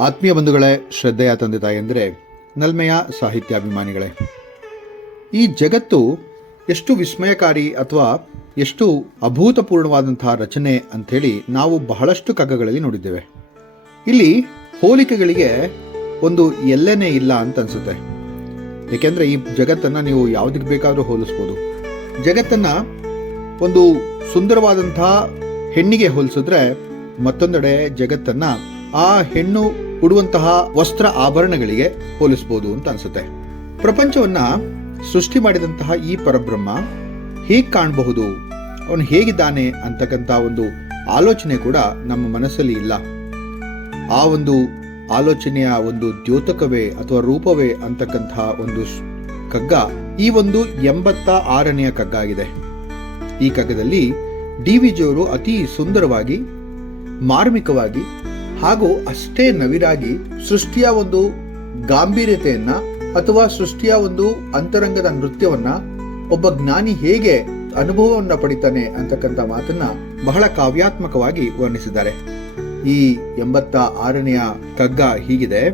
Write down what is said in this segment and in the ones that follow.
ಆತ್ಮೀಯ ಬಂಧುಗಳೇ, ಶ್ರದ್ಧೆಯ ತಂದೆ ತಾಯಂದರೆ, ನಲ್ಮೆಯ ಸಾಹಿತ್ಯಾಭಿಮಾನಿಗಳೇ, ಈ ಜಗತ್ತು ಎಷ್ಟು ವಿಸ್ಮಯಕಾರಿ ಅಥವಾ ಎಷ್ಟು ಅಭೂತಪೂರ್ಣವಾದಂತಹ ರಚನೆ ಅಂಥೇಳಿ ನಾವು ಬಹಳಷ್ಟು ಕಗ್ಗಗಳಲ್ಲಿ ನೋಡಿದ್ದೇವೆ. ಇಲ್ಲಿ ಹೋಲಿಕೆಗಳಿಗೆ ಒಂದು ಎಲ್ಲೆನೇ ಇಲ್ಲ ಅಂತ ಅನಿಸುತ್ತೆ. ಏಕೆಂದರೆ ಈ ಜಗತ್ತನ್ನು ನೀವು ಯಾವುದಕ್ಕೆ ಬೇಕಾದರೂ ಹೋಲಿಸ್ಬೋದು. ಜಗತ್ತನ್ನು ಒಂದು ಸುಂದರವಾದಂತಹ ಹೆಣ್ಣಿಗೆ ಹೋಲಿಸಿದ್ರೆ, ಮತ್ತೊಂದೆಡೆ ಜಗತ್ತನ್ನು ಆ ಹೆಣ್ಣು ಉಡುವಂತಹ ವಸ್ತ್ರ ಆಭರಣಗಳಿಗೆ ಹೋಲಿಸ್ಬೋದು ಅಂತ ಅನ್ಸುತ್ತೆ. ಪ್ರಪಂಚವನ್ನ ಸೃಷ್ಟಿ ಮಾಡಿದಂತಹ ಈ ಪರಬ್ರಹ್ಮ ಹೇಗೆ ಕಾಣಬಹುದು, ಅವನು ಹೇಗಿದ್ದಾನೆ ಅಂತಕ್ಕಂಥ ಒಂದು ಆಲೋಚನೆ ಕೂಡ ನಮ್ಮ ಮನಸ್ಸಲ್ಲಿ ಇಲ್ಲ. ಆ ಒಂದು ಆಲೋಚನೆಯ ಒಂದು ದ್ಯೋತಕವೇ ಅಥವಾ ರೂಪವೇ ಅಂತಕ್ಕಂತಹ ಒಂದು ಕಗ್ಗ ಈ ಒಂದು 86ನೇ ಕಗ್ಗ ಆಗಿದೆ. ಈ ಕಗ್ಗದಲ್ಲಿ ಡಿ.ವಿ.ಜಿಯವರು ಅತಿ ಸುಂದರವಾಗಿ, ಮಾರ್ಮಿಕವಾಗಿ ಹಾಗೂ ಅಷ್ಟೇ ನವಿರಾಗಿ ಸೃಷ್ಟಿಯ ಒಂದು ಗಾಂಭೀರ್ಯತೆಯನ್ನ ಅಥವಾ ಸೃಷ್ಟಿಯ ಒಂದು ಅಂತರಂಗದ ನೃತ್ಯವನ್ನ ಒಬ್ಬ ಜ್ಞಾನಿ ಹೇಗೆ ಅನುಭವವನ್ನ ಪಡಿತಾನೆ ಅಂತಕ್ಕಂಥ ಮಾತನ್ನ ಬಹಳ ಕಾವ್ಯಾತ್ಮಕವಾಗಿ ವರ್ಣಿಸಿದ್ದಾರೆ. ಈ 86ನೇ ಕಗ್ಗ ಹೀಗಿದೆ.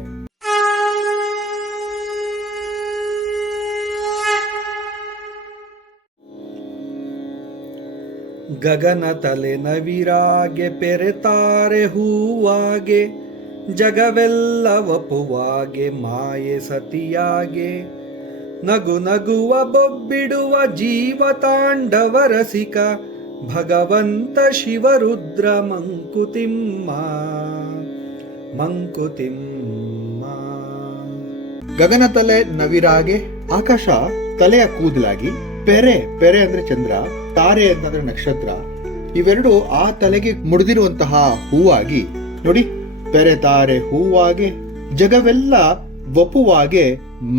ಗಗನ ತಲೆ ನವಿರಾಗೆ ಪೆರೆತಾರೆ ಹೂವಾಗೆ, ಜಗವೆಲ್ಲ ವಪುವಾಗೆ ಮಾಯೆ ಸತಿಯಾಗೆ, ನಗು ನಗುವ ಬೊಬ್ಬಿಡುವ ಜೀವ ತಾಂಡವ ರಸಿಕ, ಭಗವಂತ ಶಿವರುದ್ರ ಮಂಕುತಿಮ್ಮ ಮಂಕುತಿಮ್ಮ. ಗಗನ ತಲೆ ನವಿರಾಗೆ, ಆಕಾಶ ತಲೆಯ ಕೂದಲಾಗಿ, ಪೆರೆ ಅಂದ್ರೆ ಚಂದ್ರ, ತಾರೆ ಅಂತಂದ್ರೆ ನಕ್ಷತ್ರ, ಇವೆರಡು ಆ ತಲೆಗೆ ಮುಡಿದಿರುವಂತಹ ಹೂವಾಗಿ ನೋಡಿ. ಪೆರೆ ತಾರೆ ಹೂವಾಗೆ, ಜಗವೆಲ್ಲ ವಪುವಾಗೆ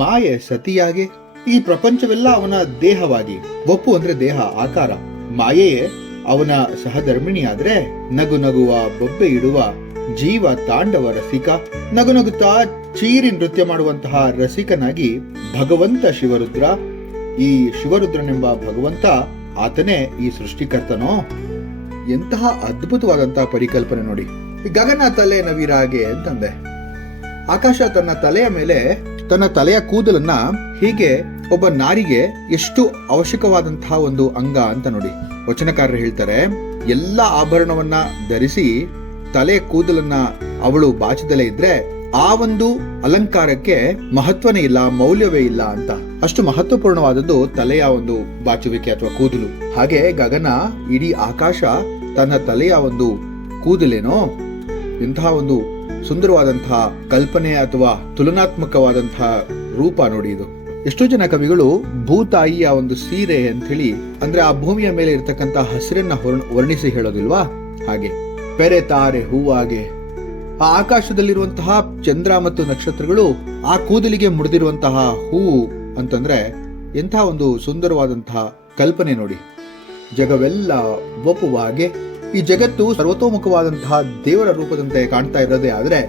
ಮಾಯೆ ಸತಿಯಾಗೆ. ಈ ಪ್ರಪಂಚವೆಲ್ಲ ಅವನ ದೇಹವಾಗಿ, ವಪು ಅಂದ್ರೆ ದೇಹ ಆಕಾರ, ಮಾಯೆಯೇ ಅವನ ಸಹಧರ್ಮಿಣಿಯಾದ್ರೆ, ನಗು ನಗುವ ಬೊಬ್ಬೆ ಇಡುವ ಜೀವ ತಾಂಡವ ರಸಿಕ, ನಗು ನಗುತ್ತಾ ಚೀರಿ ನೃತ್ಯ ಮಾಡುವಂತಹ ರಸಿಕನಾಗಿ ಭಗವಂತ ಶಿವರುದ್ರ. ಈ ಶಿವರುದ್ರನೆಂಬ ಭಗವಂತ ಆತನೇ ಈ ಸೃಷ್ಟಿಕರ್ತನೋ. ಎಂತಹ ಅದ್ಭುತವಾದಂತಹ ಪರಿಕಲ್ಪನೆ ನೋಡಿ. ಗಗನ ತಲೆ ನವಿರಾಗೆ ಅಂತಂದೆ. ಆಕಾಶ ತನ್ನ ತಲೆಯ ಮೇಲೆ ತನ್ನ ತಲೆಯ ಕೂದಲನ್ನ ಹೀಗೆ ಒಬ್ಬ ನಾರಿಗೆ ಎಷ್ಟು ಅವಶ್ಯಕವಾದಂತಹ ಒಂದು ಅಂಗ ಅಂತ ನೋಡಿ. ವಚನಕಾರರು ಹೇಳ್ತಾರೆ, ಎಲ್ಲ ಆಭರಣವನ್ನ ಧರಿಸಿ ತಲೆಯ ಕೂದಲನ್ನ ಅವಳು ಬಾಚದಲೇ ಇದ್ರೆ ಆ ಒಂದು ಅಲಂಕಾರಕ್ಕೆ ಮಹತ್ವನೇ ಇಲ್ಲ, ಮೌಲ್ಯವೇ ಇಲ್ಲ ಅಂತ. ಅಷ್ಟು ಮಹತ್ವಪೂರ್ಣವಾದದ್ದು ತಲೆಯ ಒಂದು ಬಾಚುವಿಕೆ ಅಥವಾ ಕೂದಲು. ಹಾಗೆ ಗಗನ, ಇಡೀ ಆಕಾಶ ತನ್ನ ತಲೆಯ ಒಂದು ಕೂದಲೇನೋ. ಇಂತಹ ಒಂದು ಸುಂದರವಾದಂತಹ ಕಲ್ಪನೆ ಅಥವಾ ತುಲನಾತ್ಮಕವಾದಂತಹ ರೂಪ ನೋಡಿ ಇದು. ಎಷ್ಟೋ ಜನ ಕವಿಗಳು ಭೂತಾಯಿಯ ಒಂದು ಸೀರೆ ಅಂತ ಹೇಳಿ, ಅಂದ್ರೆ ಆ ಭೂಮಿಯ ಮೇಲೆ ಇರ್ತಕ್ಕಂಥ ಹಸಿರನ್ನ ವರ್ಣಿಸಿ ಹೇಳೋದಿಲ್ವಾ, ಹಾಗೆ ಪೆರೆ ತಾರೆ ಹೂವಾಗೆ, ಆ ಆಕಾಶದಲ್ಲಿರುವಂತಹ ಚಂದ್ರ ಮತ್ತು ನಕ್ಷತ್ರಗಳು ಆ ಕೂದಲಿಗೆ ಮುಡಿದಿರುವಂತಹ ಹೂವು ಅಂತಂದ್ರೆ ಎಂಥ ಒಂದು ಸುಂದರವಾದಂತಹ ಕಲ್ಪನೆ ನೋಡಿ. ಜಗವೆಲ್ಲ ವಪುವಾಗೆ, ಈ ಜಗತ್ತು ಸರ್ವತೋಮುಖವಾದಂತಹ ದೇವರ ರೂಪದಂತೆ ಕಾಣ್ತಾ ಇರೋದೇ ಆದ್ರೆ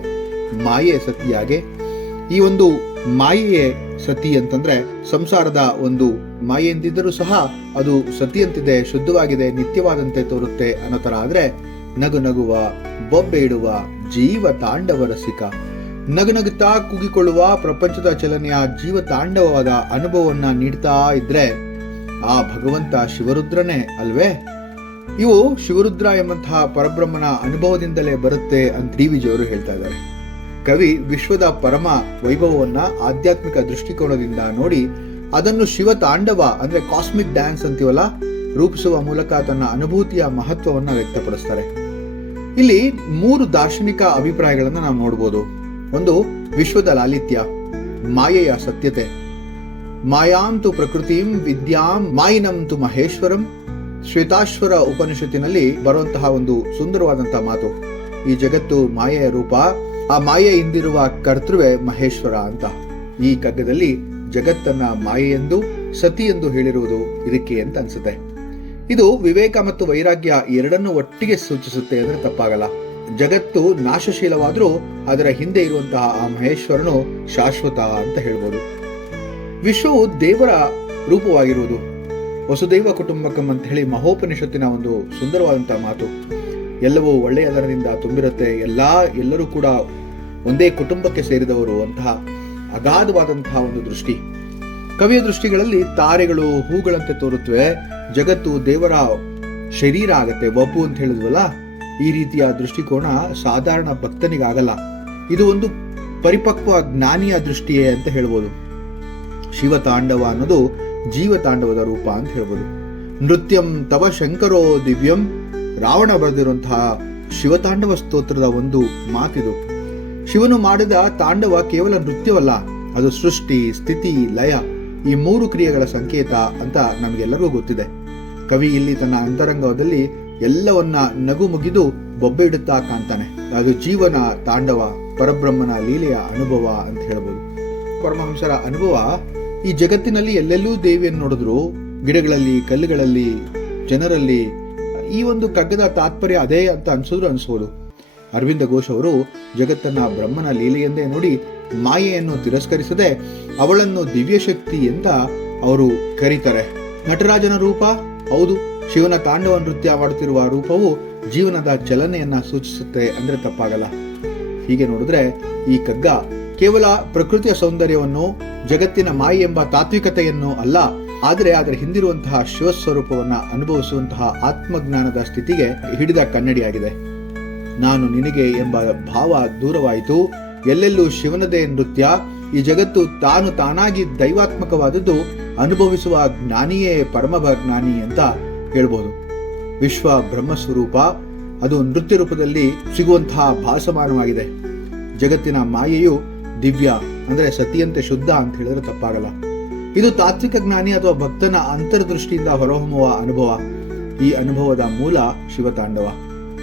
ಮಾಯೆ ಸತಿಯಾಗೆ. ಈ ಒಂದು ಮಾಯೆಯೇ ಸತಿ ಅಂತಂದ್ರೆ ಸಂಸಾರದ ಒಂದು ಮಾಯೆ ಎಂದಿದ್ದರೂ ಸಹ ಅದು ಸತಿಯಂತಿದೆ, ಶುದ್ಧವಾಗಿದೆ, ನಿತ್ಯವಾದಂತೆ ತೋರುತ್ತೆ ಅನ್ನೋ ತರ ಆದ್ರೆ, ನಗು ನಗುವ ಬೊಬ್ಬೆ ಇಡುವ ಜೀವ ತಾಂಡವ ರಸಿಕ, ನಗುನಗುತ್ತಾ ಕುಗಿಕೊಳ್ಳುವ ಪ್ರಪಂಚದ ಚಲನೆಯ ಜೀವ ತಾಂಡವವಾದ ಅನುಭವವನ್ನ ನೀಡ್ತಾ ಇದ್ರೆ ಆ ಭಗವಂತ ಶಿವರುದ್ರನೇ ಅಲ್ವೇ. ಇವು ಶಿವರುದ್ರ ಎಂಬಂತಹ ಪರಬ್ರಹ್ಮನ ಅನುಭವದಿಂದಲೇ ಬರುತ್ತೆ ಅಂತ ಡಿ.ವಿ.ಜಿಯವರು ಹೇಳ್ತಾ ಇದ್ದಾರೆ. ಕವಿ ವಿಶ್ವದ ಪರಮ ವೈಭವವನ್ನ ಆಧ್ಯಾತ್ಮಿಕ ದೃಷ್ಟಿಕೋನದಿಂದ ನೋಡಿ ಅದನ್ನು ಶಿವ ತಾಂಡವ ಅಂದ್ರೆ ಕಾಸ್ಮಿಕ್ ಡ್ಯಾನ್ಸ್ ಅಂತೀವಲ್ಲ, ರೂಪಿಸುವ ಮೂಲಕ ತನ್ನ ಅನುಭೂತಿಯ ಮಹತ್ವವನ್ನ ವ್ಯಕ್ತಪಡಿಸ್ತಾರೆ. ಇಲ್ಲಿ 3 ದಾರ್ಶನಿಕ ಅಭಿಪ್ರಾಯಗಳನ್ನ ನಾವು ನೋಡ್ಬೋದು. ಒಂದು, ವಿಶ್ವದ ಲಾಲಿತ್ಯ, ಮಾಯೆಯ ಸತ್ಯತೆ. ಮಾಯಾಂತು ಪ್ರಕೃತಿಂ ವಿದ್ಯಾಂ ಮಾಯಿನಂತು ಮಹೇಶ್ವರಂ. ಶ್ವೇತಾಶ್ವರ ಉಪನಿಷತ್ತಿನಲ್ಲಿ ಬರುವಂತಹ ಒಂದು ಸುಂದರವಾದಂತಹ ಮಾತು. ಈ ಜಗತ್ತು ಮಾಯೆಯ ರೂಪ, ಆ ಮಾಯೆ ಹಿಂದಿರುವ ಕರ್ತೃವೇ ಮಹೇಶ್ವರ ಅಂತ. ಈ ಕಗ್ಗದಲ್ಲಿ ಜಗತ್ತನ್ನ ಮಾಯೆಯೆಂದು, ಸತಿ ಎಂದು ಹೇಳಿರುವುದು ಇದಕ್ಕೆ ಅಂತ ಅನ್ಸುತ್ತೆ. ಇದು ವಿವೇಕ ಮತ್ತು ವೈರಾಗ್ಯ ಎರಡನ್ನೂ ಒಟ್ಟಿಗೆ ಸೂಚಿಸುತ್ತೆ ಅಂದ್ರೆ ತಪ್ಪಾಗಲ್ಲ. ಜಗತ್ತು ನಾಶಶೀಲವಾದ್ರೂ ಅದರ ಹಿಂದೆ ಇರುವಂತಹ ಆ ಮಹೇಶ್ವರನು ಶಾಶ್ವತ ಅಂತ ಹೇಳ್ಬೋದು. ವಿಶ್ವವು ದೇವರ ರೂಪವಾಗಿರುವುದು. ವಸುದೈವ ಕುಟುಂಬಕಂ ಅಂತ ಹೇಳಿ ಮಹೋಪನಿಷತ್ತಿನ ಒಂದು ಸುಂದರವಾದಂತಹ ಮಾತು. ಎಲ್ಲವೂ ಒಳ್ಳೆಯದರಿಂದ ತುಂಬಿರುತ್ತೆ, ಎಲ್ಲರೂ ಕೂಡ ಒಂದೇ ಕುಟುಂಬಕ್ಕೆ ಸೇರಿದವರು ಅಂತಹ ಅಗಾಧವಾದಂತಹ ಒಂದು ದೃಷ್ಟಿ. ಕವಿಯ ದೃಷ್ಟಿಗಳಲ್ಲಿ ತಾರೆಗಳು ಹೂಗಳಂತೆ ತೋರುತ್ತವೆ, ಜಗತ್ತು ದೇವರ ಶರೀರ ಆಗತ್ತೆ, ಒಬ್ಬು ಅಂತ ಹೇಳಿದ್ವಲ್ಲ. ಈ ರೀತಿಯ ದೃಷ್ಟಿಕೋನ ಸಾಧಾರಣ ಭಕ್ತನಿಗಾಗಲ್ಲ. ಇದು ಒಂದು ಪರಿಪಕ್ವ ಜ್ಞಾನಿಯ ದೃಷ್ಟಿಯೇ ಅಂತ ಹೇಳ್ಬೋದು. ಶಿವತಾಂಡವ ಅನ್ನೋದು ಜೀವತಾಂಡವದ ರೂಪ ಅಂತ ಹೇಳ್ಬೋದು. ನೃತ್ಯಂ ತವ ಶಂಕರೋ ದಿವ್ಯಂ, ರಾವಣ ಬರೆದಿರುವಂತಹ ಶಿವತಾಂಡವ ಸ್ತೋತ್ರದ ಒಂದು ಮಾತಿದು. ಶಿವನು ಮಾಡಿದ ತಾಂಡವ ಕೇವಲ ನೃತ್ಯವಲ್ಲ, ಅದು ಸೃಷ್ಟಿ, ಸ್ಥಿತಿ, ಲಯ ಈ 3 ಕ್ರಿಯೆಗಳ ಸಂಕೇತ ಅಂತ ನಮಗೆಲ್ಲರಿಗೂ ಗೊತ್ತಿದೆ. ಕವಿ ಇಲ್ಲಿ ತನ್ನ ಅಂತರಂಗದಲ್ಲಿ ಎಲ್ಲವನ್ನ ನಗು ಮುಗಿದು ಬೊಬ್ಬೆ ಇಡುತ್ತಾ ಕಾಣ್ತಾನೆ. ಅದು ಜೀವನ ತಾಂಡವ, ಪರಬ್ರಹ್ಮನ ಲೀಲೆಯ ಅನುಭವ ಅಂತ ಹೇಳ್ಬೋದು. ಪರಮಹಂಸರ ಅನುಭವ ಈ ಜಗತ್ತಿನಲ್ಲಿ ಎಲ್ಲೆಲ್ಲೂ ದೇವಿಯನ್ನು ನೋಡಿದ್ರು, ಗಿಡಗಳಲ್ಲಿ, ಕಲ್ಲುಗಳಲ್ಲಿ, ಜನರಲ್ಲಿ. ಈ ಒಂದು ಕಗ್ಗದ ತಾತ್ಪರ್ಯ ಅದೇ ಅಂತ ಅನ್ಸೋದು. ಅರವಿಂದ ಘೋಷ್ ಅವರು ಜಗತ್ತನ್ನ ಬ್ರಹ್ಮನ ಲೀಲೆಯೆಂದೇ ನೋಡಿ ಮಾಯೆಯನ್ನು ತಿರಸ್ಕರಿಸದೆ ಅವಳನ್ನು ದಿವ್ಯಶಕ್ತಿ ಅಂತ ಅವರು ಕರೀತಾರೆ. ನಟರಾಜನ ರೂಪ ಹೌದು, ಶಿವನ ತಾಂಡವ ನೃತ್ಯ ಮಾಡುತ್ತಿರುವ ರೂಪವು ಜೀವನದ ಚಲನೆಯನ್ನ ಸೂಚಿಸುತ್ತೆ ಅಂದ್ರೆ ತಪ್ಪಾಗಲ್ಲ. ಹೀಗೆ ನೋಡಿದ್ರೆ ಈ ಕಗ್ಗ ಕೇವಲ ಪ್ರಕೃತಿಯ ಸೌಂದರ್ಯವನ್ನು, ಜಗತ್ತಿನ ಮಾಯೆ ಎಂಬ ತಾತ್ವಿಕತೆಯನ್ನು ಅಲ್ಲ, ಆದರೆ ಅದರ ಹಿಂದಿರುವಂತಹ ಶಿವಸ್ವರೂಪವನ್ನ ಅನುಭವಿಸುವಂತಹ ಆತ್ಮಜ್ಞಾನದ ಸ್ಥಿತಿಗೆ ಹಿಡಿದ ಕನ್ನಡಿಯಾಗಿದೆ. ನಾನು ನಿನಗೆ ಎಂಬ ಭಾವ ದೂರವಾಯಿತು, ಎಲ್ಲೆಲ್ಲೂ ಶಿವನದೇ ನೃತ್ಯ. ಈ ಜಗತ್ತು ತಾನಾಗಿ ದೈವಾತ್ಮಕವಾದದ್ದು, ಅನುಭವಿಸುವ ಜ್ಞಾನಿಯೇ ಪರಮ ಜ್ಞಾನಿ ಅಂತ ಹೇಳ್ಬೋದು. ವಿಶ್ವ ಬ್ರಹ್ಮಸ್ವರೂಪ, ಅದು ನೃತ್ಯ ರೂಪದಲ್ಲಿ ಸಿಗುವಂತಹ ಭಾಸಮಾನವಾಗಿದೆ. ಜಗತ್ತಿನ ಮಾಯೆಯು ದಿವ್ಯ ಅಂದ್ರೆ ಸತಿಯಂತೆ ಶುದ್ಧ ಅಂತ ಹೇಳಿದ್ರೆ ತಪ್ಪಾಗಲ್ಲ. ಇದು ತಾತ್ವಿಕ ಜ್ಞಾನಿ ಅಥವಾ ಭಕ್ತನ ಅಂತರ್ದೃಷ್ಟಿಯಿಂದ ಹೊರಹೊಮ್ಮುವ ಅನುಭವ. ಈ ಅನುಭವದ ಮೂಲ ಶಿವತಾಂಡವ.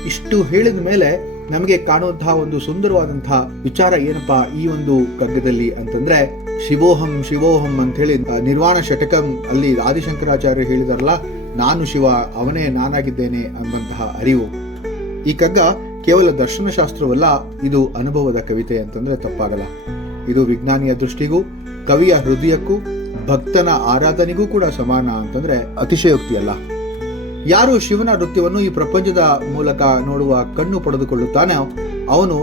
ಇಷ್ಟು ಹೇಳಿದ ಮೇಲೆ ನಮಗೆ ಕಾಣುವಂತಹ ಒಂದು ಸುಂದರವಾದಂತಹ ವಿಚಾರ ಏನಪ್ಪಾ ಈ ಒಂದು ಕಗ್ಗದಲ್ಲಿ ಅಂತಂದ್ರೆ, ಶಿವೋಹಂ ಶಿವೋಹಂ ಅಂತ ಹೇಳಿ ನಿರ್ವಾಣ ಷಟಕಂ ಅಲ್ಲಿ ಆದಿಶಂಕರಾಚಾರ್ಯ ಹೇಳಿದಾರಲ್ಲ, ನಾನು ಶಿವ, ಅವನೇ ನಾನಾಗಿದ್ದೇನೆ ಅನ್ನುವಂತಹ ಅರಿವು. ಈ ಕಗ್ಗ ಕೇವಲ ದರ್ಶನಶಾಸ್ತ್ರವಲ್ಲ, ಇದು ಅನುಭವದ ಕವಿತೆ ಅಂತಂದ್ರೆ ತಪ್ಪಾಗಲ್ಲ. ಇದು ವಿಜ್ಞಾನಿಯ ದೃಷ್ಟಿಗೂ, ಕವಿಯ ಹೃದಯಕ್ಕೂ, ಭಕ್ತನ ಆರಾಧನೆಗೂ ಕೂಡ ಸಮಾನ ಅಂತಂದ್ರೆ ಅತಿಶಯೋಕ್ತಿಯಲ್ಲ. ಯಾರು ಶಿವನ ನೃತ್ಯವನ್ನು ಈ ಪ್ರಪಂಚದ ಮೂಲಕ ನೋಡುವ ಕಣ್ಣು ಪಡೆದುಕೊಳ್ಳುತ್ತಾನೆ, ಅವನು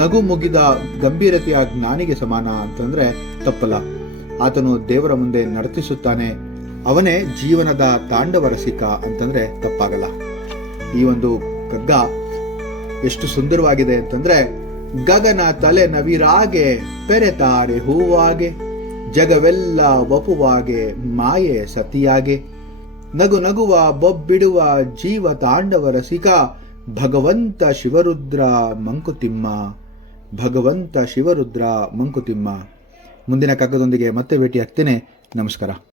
ನಗು ಮುಗಿದ ಗಂಭೀರತೆಯ ಜ್ಞಾನಿಗೆ ಸಮಾನ ಅಂತಂದ್ರೆ ತಪ್ಪಲ್ಲ. ಆತನು ದೇವರ ಮುಂದೆ ನರ್ತಿಸುತ್ತಾನೆ, ಅವನೇ ಜೀವನದ ತಾಂಡವ ರಸಿಕ ಅಂತಂದ್ರೆ ತಪ್ಪಾಗಲ್ಲ. ಈ ಒಂದು ಕಗ್ಗ ಎಷ್ಟು ಸುಂದರವಾಗಿದೆ ಅಂತಂದ್ರೆ, ಗಗನ ತಲೆ ನವಿರಾಗೆ ಪೆರೆತಾರೆ ಹೂವಾಗೆ, ಜಗವೆಲ್ಲ ವಪುವಾಗೆ ಮಾಯೆ ಸತಿಯಾಗೆ, ನಗು ನಗುವ ಬೊಬ್ಬಿಡುವ ಜೀವ ತಾಂಡವ ರಸಿಕ, ಭಗವಂತ ಶಿವರುದ್ರ ಮಂಕುತಿಮ್ಮ, ಭಗವಂತ ಶಿವರುದ್ರ ಮಂಕುತಿಮ್ಮ. ಮುಂದಿನ ಕಗ್ಗದೊಂದಿಗೆ ಮತ್ತೆ ಭೇಟಿ ಆಗ್ತೇನೆ. ನಮಸ್ಕಾರ.